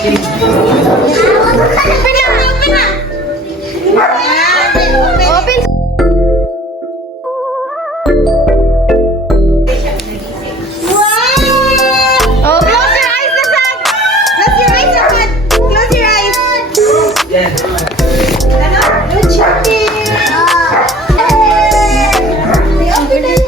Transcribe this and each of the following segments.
Open na! Open na! Open! Oh, close your eyes, Nasag! Close your eyes, Nasag! Close your eyes! Ano? Good job, open it!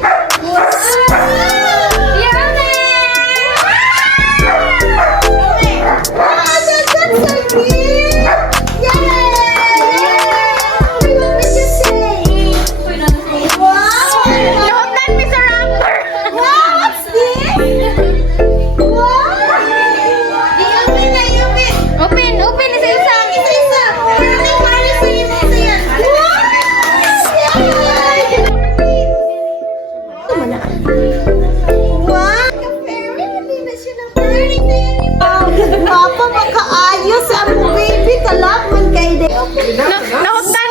Papa, makaayos ang baby kalaman kay de. Nahutan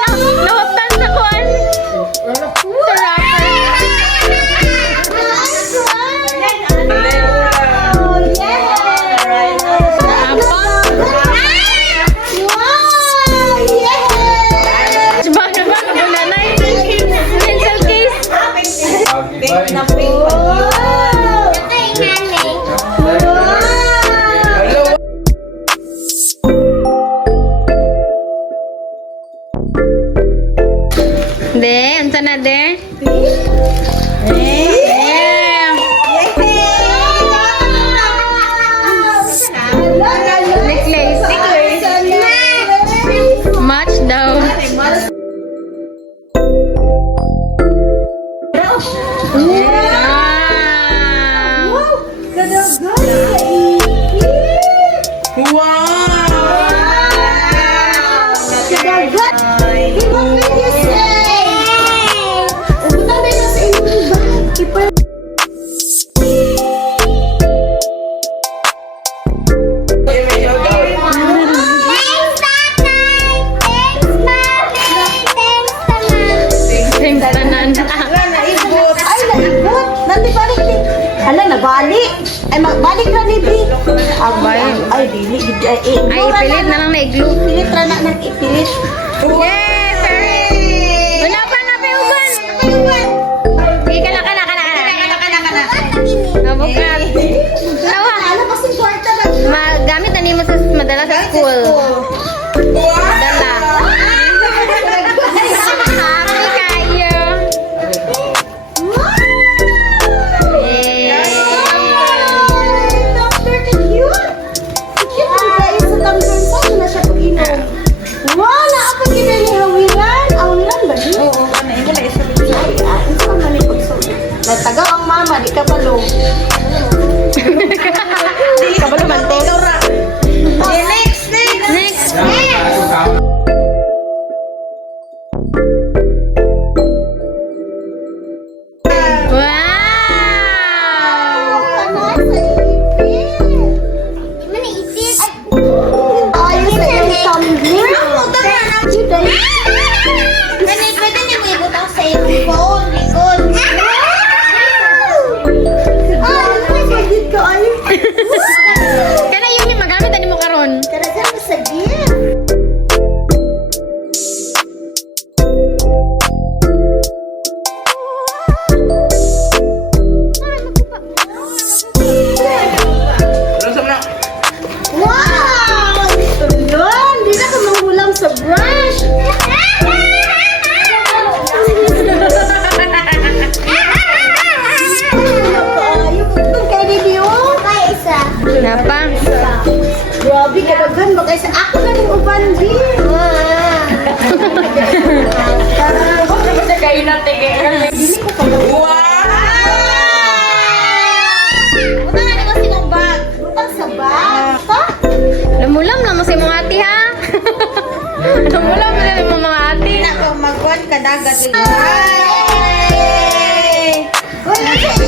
sa kuwan. Sa De, unsa na de? Match daw. Hala, nabalik. Ay, magbalik na ni Bi. Ay, dili. Ay, pilit na lang na iglo. Pilit na na nag-ipilit. Yay! Sorry! Wala pa na piuban! Sige, kana. Nabukat. Nawa. Ano kasi kwarta na? Magamit na ni mo sa madala sa school. Madala. Happy kayo. Nagtagaw ang mama, di ka balo. Di ka balo man to. Next. Wow! Ayos na yung tumbler. Pwede niyo mo ibutang sa iyong phone, likod. Kana yun yung magamit ani mo karon. Talaga masagip. Wow! Ito yun! Di na ka manghulam sa brush. Napa? Grabe ka dagan mag-isa. Ako na yung uban, Bi. Kayo na tigil. Utang na naman sinong bag. Utang sa bag. Ha? Lamulam lang mo sa mga ati ha. Lamulam na lang mo mga ati. Mag-one ka dagat. Ay! Wala ka